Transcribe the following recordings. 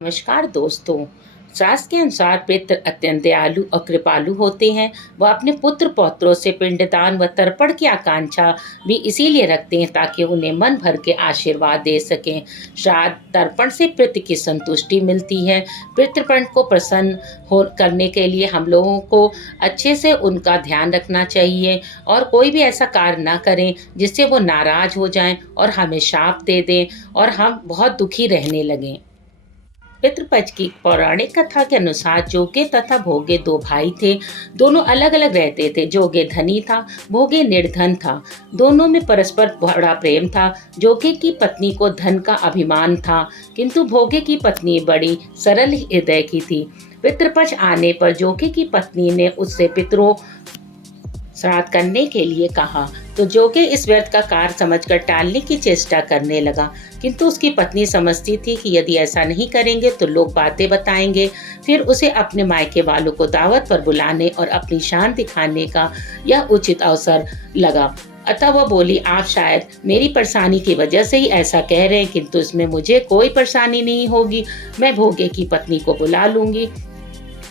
नमस्कार दोस्तों। शास्त्र के अनुसार पितृ अत्यंत दयालु और कृपालु होते हैं। वह अपने पुत्र पौत्रों से पिंडदान व तर्पण की आकांक्षा भी इसीलिए रखते हैं ताकि उन्हें मन भर के आशीर्वाद दे सकें। श्राद्ध तर्पण से पितृ की संतुष्टि मिलती है। पितृपक्ष को प्रसन्न हो करने के लिए हम लोगों को अच्छे से उनका ध्यान रखना चाहिए और कोई भी ऐसा कार्य ना करें जिससे वो नाराज हो जाएं और हमें शाप दे दें और हम बहुत दुखी रहने लगें। पितृपक्ष की पौराणिक कथा के अनुसार जोगे तथा भोगे दो भाई थे। दोनों अलग अलग रहते थे। जोगे धनी था, भोगे निर्धन था। दोनों में परस्पर बड़ा प्रेम था। जोगे की पत्नी को धन का अभिमान था, किंतु भोगे की पत्नी बड़ी सरल हृदय की थी। पितृपक्ष आने पर जोगे की पत्नी ने उससे पितरों श्राद्ध करने के लिए कहा तो जोगे इस व्यर्थ का कार्य समझकर टालने की चेष्टा करने लगा, किंतु उसकी पत्नी समझती थी कि यदि ऐसा नहीं करेंगे तो लोग बातें बताएंगे। फिर उसे अपने मायके वालों को दावत पर बुलाने और अपनी शान दिखाने का यह उचित अवसर लगा। अतः वह बोली, आप शायद मेरी परेशानी की वजह से ही ऐसा कह रहे हैं, किंतु इसमें मुझे कोई परेशानी नहीं होगी। मैं भोगे की पत्नी को बुला लूंगी,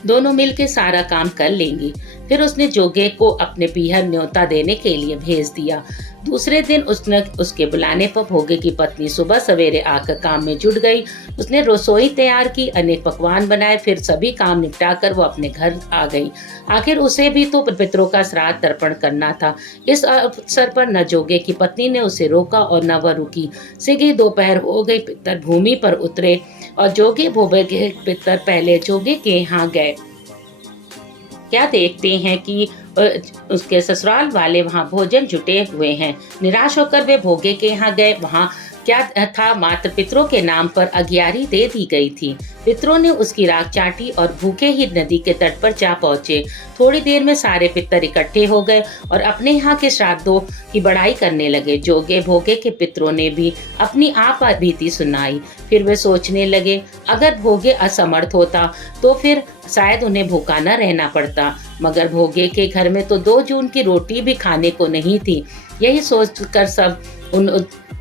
दोनों मिलकर सारा काम कर लेंगी। फिर उसने जोगे को अपने पीहर न्योता देने के लिए भेज दिया। दूसरे दिन उसके बुलाने पर भोगे की पत्नी सुबह सवेरे आकर काम में जुट गई। उसने रसोई तैयार की, अनेक पकवान बनाए, फिर सभी काम निपटाकर वो अपने घर आ गई। आखिर उसे भी तो पितरों का श्राद्ध तर्पण करना था। इस अवसर पर न जोगे की पत्नी ने उसे रोका और न वह रुकी। सीधी दोपहर हो गई। पितर भूमि पर उतरे और जोगे भोगे के पितर पहले जोगे के यहाँ गए। क्या देखते हैं कि उसके ससुराल वाले वहां भोजन जुटे हुए हैं। निराश होकर वे भोगे के यहाँ गए। वहां क्या था, मात्र पितरों के नाम पर अगियारी दे दी गई थी। पितरों ने उसकी राख चाटी और भूखे ही नदी के तट पर जा पहुंचे। थोड़ी देर में सारे पितर इकट्ठे हो गए और अपने यहाँ के श्राद्धों की बड़ाई करने लगे। जोगे भोगे के पितरों ने भी अपनी आप बीती सुनाई। फिर वे सोचने लगे, अगर भोगे असमर्थ होता तो फिर शायद उन्हें भूखा न रहना पड़ता, मगर भोगे के घर में तो 2 जून की रोटी भी खाने को नहीं थी। यही सोचकर सब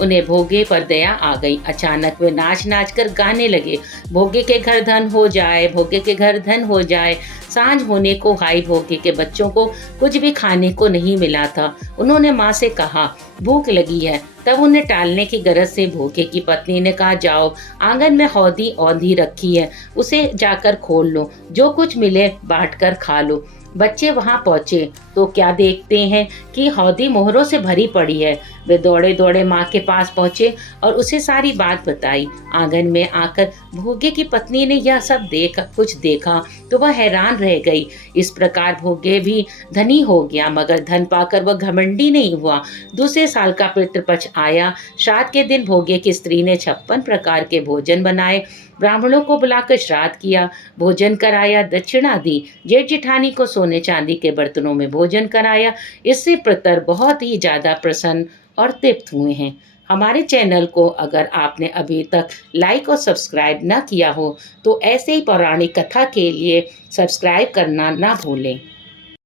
उन्हें भोगे पर दया आ गई। अचानक वे नाच नाच कर गाने लगे, भोगे के घर धन हो जाए, भोगे के घर धन हो जाए। सांझ होने को हाई भोगे के बच्चों को कुछ भी खाने को नहीं मिला था। उन्होंने माँ से कहा, भूख लगी है। तब उन्हें टालने की गरज से भोगे की पत्नी ने कहा, जाओ, आंगन में हौदी औंधी रखी है, उसे जाकर खोल लो, जो कुछ मिले बांट कर खा लो। बच्चे वहां पहुंचे तो क्या देखते हैं कि हौदी मोहरों से भरी पड़ी है। वे दौड़े दौड़े माँ के पास पहुंचे और उसे सारी बात बताई। आंगन में आकर भोगे की पत्नी ने यह सब देखा तो वह हैरान रह गई। इस प्रकार भोगे भी धनी हो गया, मगर धन पाकर वह घमंडी नहीं हुआ। दूसरे साल का पितृपक्ष आया। श्राद्ध के दिन भोगे की स्त्री ने 56 प्रकार के भोजन बनाए। ब्राह्मणों को बुलाकर श्राद्ध किया, भोजन कराया, दक्षिणा दी। जेठ जिठानी को सोने चांदी के बर्तनों में भोजन कराया। इससे पितर बहुत ही ज्यादा प्रसन्न और तृप्त हुए हैं। हमारे चैनल को अगर आपने अभी तक लाइक और सब्सक्राइब न किया हो तो ऐसे ही पौराणिक कथा के लिए सब्सक्राइब करना ना भूलें।